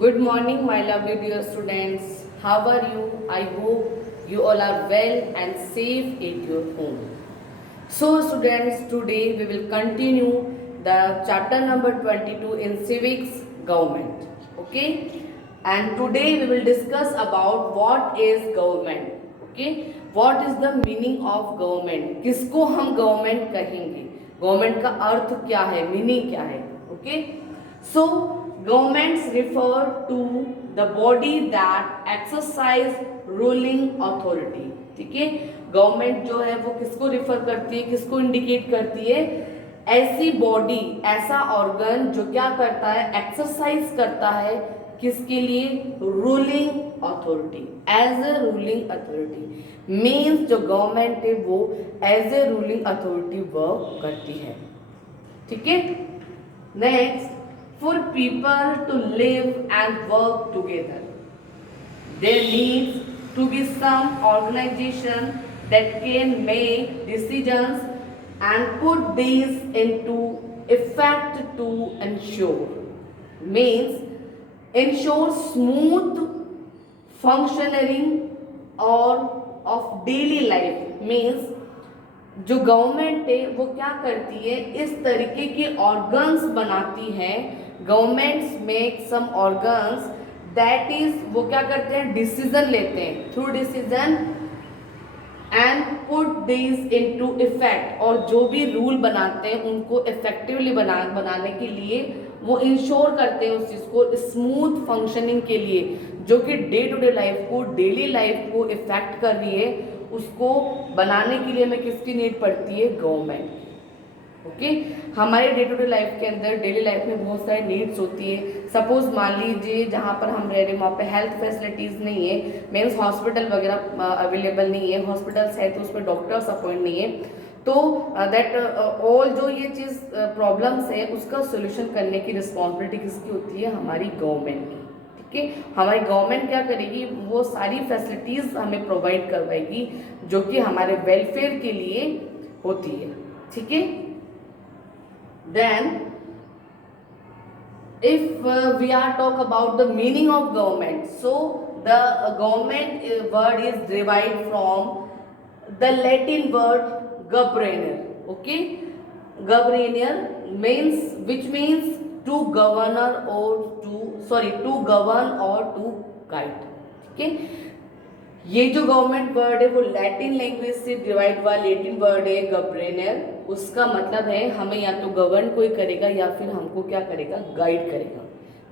Good morning, my lovely dear students. How are you? I hope you all are well and safe at your home. So, students, today we will continue the chapter number 22 in civics government. Okay, and today we will discuss about what is government. Okay, what is the meaning of government? किसको हम government कहेंगे? Government का अर्थ क्या है? Meaning क्या है? Okay, so governments refer to the body that exercise ruling authority. ठीक है, गवर्नमेंट जो है वो किसको रिफर करती है, किसको इंडिकेट करती है? ऐसी बॉडी, ऐसा ऑर्गन जो क्या करता है, एक्सरसाइज करता है किसके लिए? Ruling authority, as a ruling authority. Means जो गवर्नमेंट है वो as a ruling authority work करती है। ठीक है, next, for people to live and work together, there needs to be some organization that can make decisions and put these into effect to ensure, means ensure smooth functioning or of daily life। means जो government है वो क्या करती है, इस तरीके के organs बनाती है। Governments make some organs that is, वो क्या करते हैं, डिसीजन लेते हैं, through decision and put this into effect, और जो भी रूल बनाते हैं उनको इफेक्टिवली बनाने के लिए वो इंश्योर करते हैं उस चीज़ को स्मूथ फंक्शनिंग के लिए, जो कि डे टू डे लाइफ को, डेली लाइफ को इफेक्ट कर रही है, उसको बनाने के लिए हमें किसकी नीड पड़ती है? गवर्नमेंट। ओके, हमारे डे टू डे लाइफ के अंदर, डेली लाइफ में बहुत सारी नीड्स होती है। सपोज मान लीजिए जहाँ पर हम रह रहे हैं वहाँ पे हेल्थ फैसिलिटीज़ नहीं है, मीन्स हॉस्पिटल वगैरह अवेलेबल नहीं है, हॉस्पिटल्स है तो उसमें डॉक्टर्स अपॉइंट नहीं है, तो दैट ऑल जो ये चीज़ प्रॉब्लम्स है उसका सोल्यूशन करने की रिस्पॉन्सिबिलिटी किसकी होती है? हमारी गवर्नमेंट की। कि हमारी गवर्नमेंट क्या करेगी, वो सारी फैसिलिटीज़ हमें प्रोवाइड करवाएगी जो कि हमारे वेलफेयर के लिए होती है। ठीक है, then if we are talk about the meaning of government, so the government word is derived from the Latin word governor. Okay, governor means, which means to governor और टू गवर्न और to guide. ठीक है, ये जो government word है वो Latin language से derive हुआ, लैटिन वर्ड है गवर्नर, उसका मतलब है हमें या तो गवर्न कोई करेगा या फिर हमको क्या करेगा? गाइड करेगा।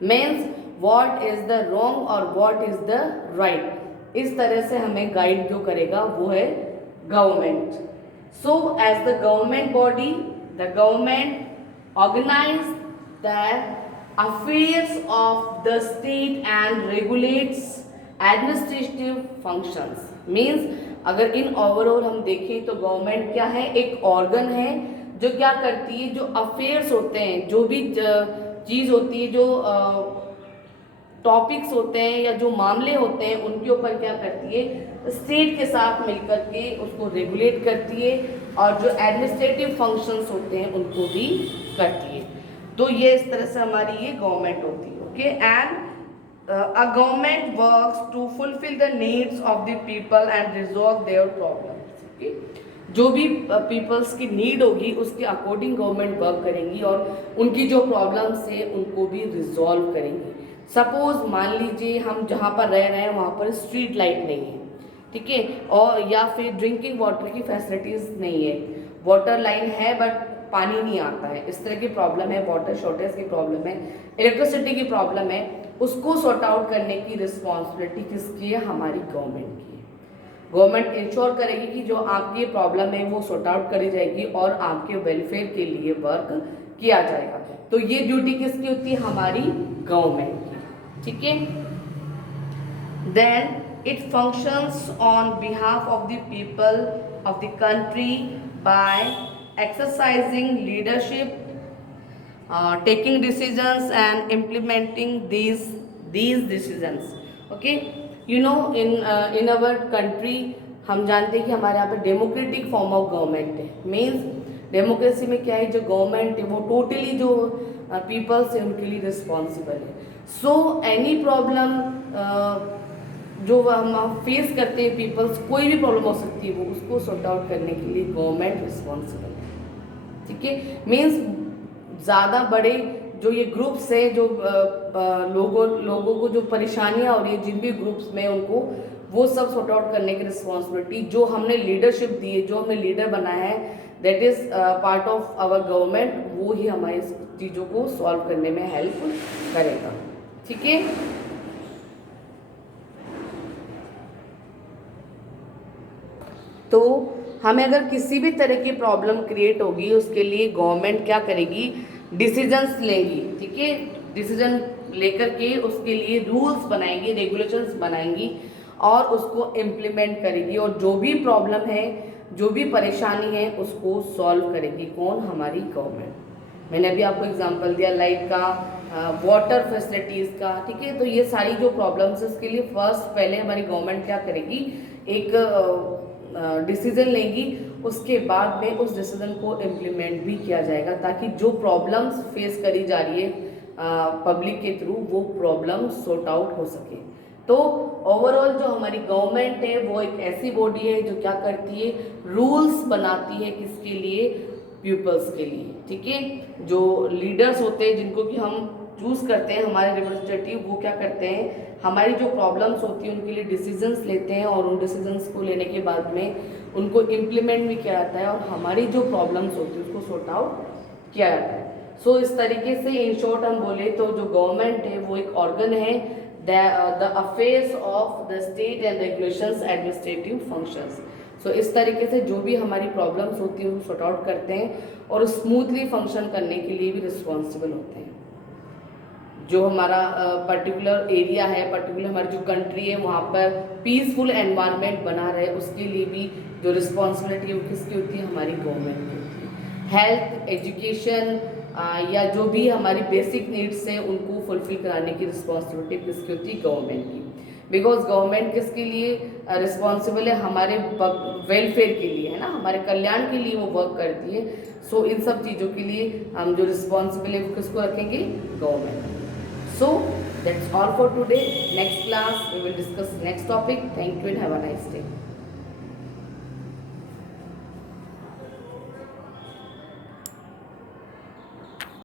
Means what is the wrong और व्हाट इज द राइट, इस तरह से हमें गाइड जो करेगा वो है government. So as the government body, the government organise the affairs of the state and regulates administrative functions। means अगर इन ओवरऑल हम देखें तो गवर्नमेंट क्या है? एक ऑर्गन है जो क्या करती है, जो अफेयर्स होते हैं, जो भी चीज़ होती है, जो टॉपिक्स होते हैं या जो मामले होते हैं, उनके ऊपर क्या करती है? स्टेट के साथ मिलकर के उसको रेगुलेट करती है, और जो एडमिनिस्ट्रेटिव फंक्शंस होते हैं उनको भी करती है। तो ये इस तरह से हमारी ये गवर्नमेंट होती है। Okay, and a government works to fulfil the needs of the people and resolve their problems. Okay, जो भी पीपल्स की नीड होगी उसके अकॉर्डिंग गवर्नमेंट वर्क करेंगी और उनकी जो प्रॉब्लम्स है उनको भी रिजॉल्व करेंगी। सपोज मान लीजिए हम जहाँ पर रह रहे हैं वहाँ पर स्ट्रीट लाइट नहीं है, ठीक है, और या फिर ड्रिंकिंग वाटर की फैसिलिटीज़ नहीं है, वाटर लाइन है बट पानी नहीं आता है, इस तरह की प्रॉब्लम है, वाटर शॉर्टेज की प्रॉब्लम है, इलेक्ट्रिसिटी की प्रॉब्लम है, उसको सॉर्ट आउट करने की रिस्पॉन्सिबिलिटी किसकी है? हमारी गवर्नमेंट की है। गवर्नमेंट इंश्योर करेगी कि जो आपकी प्रॉब्लम है वो सॉर्ट आउट करी जाएगी और आपके वेलफेयर के लिए वर्क किया जाएगा। तो ये ड्यूटी किसकी होती है? हमारी गवर्नमेंट की। ठीक है, then it functions on behalf of the people of the country by exercising leadership, taking decisions and implementing these decisions। okay, you know in our country हम जानते हैं कि हमारे यहाँ पे डेमोक्रेटिक फॉर्म ऑफ गवर्नमेंट है। मीन्स डेमोक्रेसी में क्या है, जो गवर्नमेंट है वो टोटली जो पीपल्स उनके लिए रिस्पॉन्सिबल है. सो एनी प्रॉब्लम जो हम फेस करते हैं पीपल्स, कोई भी प्रॉब्लम हो सकती है, वो उसको सॉर्ट आउट करने के लिए गवर्नमेंट रिस्पॉन्सिबल है. ठीक है, मीन्स ज़्यादा बड़े जो ये ग्रुप्स है, जो लोगों को जो परेशानियां हो रही है जिन भी ग्रुप्स में, उनको वो सब सॉर्ट आउट करने की रिस्पॉन्सिबिलिटी जो हमने लीडरशिप दी है, जो हमने लीडर बनाया है, that is part of our government, वो ही हमारी चीज़ों को सॉल्व करने में हेल्प करेगा. ठीक है, तो हमें अगर किसी भी तरह की प्रॉब्लम क्रिएट होगी, उसके लिए गवर्नमेंट क्या करेगी, डिसीजंस लेंगी. ठीक है, डिसीजन लेकर के उसके लिए रूल्स बनाएंगी, रेगुलेशंस बनाएंगी और उसको इम्प्लीमेंट करेगी, और जो भी प्रॉब्लम है, जो भी परेशानी है, उसको सॉल्व करेगी. कौन? हमारी गवर्नमेंट. मैंने अभी आपको एग्जांपल दिया लाइट का, वाटर फैसिलिटीज़ का. ठीक है, तो ये सारी जो प्रॉब्लम्स है, इसके लिए फर्स्ट पहले हमारी गवर्नमेंट क्या करेगी, एक डिसीजन लेगी, उसके बाद में उस डिसीजन को इम्प्लीमेंट भी किया जाएगा, ताकि जो प्रॉब्लम्स फेस करी जा रही है पब्लिक के थ्रू, वो प्रॉब्लम सॉर्ट आउट हो सके. तो ओवरऑल जो हमारी गवर्नमेंट है, वो एक ऐसी बॉडी है जो क्या करती है, रूल्स बनाती है. किसके लिए? पीपल्स के लिए. ठीक है, जो लीडर्स होते हैं, जिनको कि हम चूज करते हैं हमारे रिप्रेजेंटेटिव, वो क्या करते हैं, हमारी जो प्रॉब्लम्स होती हैं उनके लिए डिसीजंस लेते हैं, और उन डिसीजंस को लेने के बाद में उनको इम्प्लीमेंट भी किया जाता है, और हमारी जो प्रॉब्लम्स होती है उसको सॉर्ट आउट किया जाता है. सो इस तरीके से इन शॉर्ट हम बोले तो जो गवर्नमेंट है वो एक ऑर्गन है, the affairs of the state and regulations administrative functions. So इस तरीके से जो भी हमारी प्रॉब्लम्स होती हैं उनको सॉर्ट आउट करते हैं, और स्मूथली फंक्शन करने के लिए भी रिस्पॉन्सिबल होते हैं. जो हमारा पर्टिकुलर एरिया है, पर्टिकुलर हमारी जो कंट्री है, वहाँ पर पीसफुल एनवायरनमेंट बना रहे, उसके लिए भी जो रिस्पॉन्सिबिलिटी है वो किसकी होती है, हमारी गवर्नमेंट की होती है. हेल्थ, एजुकेशन या जो भी हमारी बेसिक नीड्स हैं उनको फुलफिल कराने की रिस्पॉन्सिबिलिटी किसकी होती है, गवर्नमेंट की. बिकॉज गवर्नमेंट किसके लिए रिस्पॉन्सिबल है, हमारे वेलफेयर के लिए, है ना, हमारे कल्याण के लिए वो वर्क करती है. सो इन सब चीज़ों के लिए हम जो रिस्पॉन्सिबल है वो किसको रखेंगे, government. So that's all for today. Next class we will discuss next topic. Thank you and have a nice day.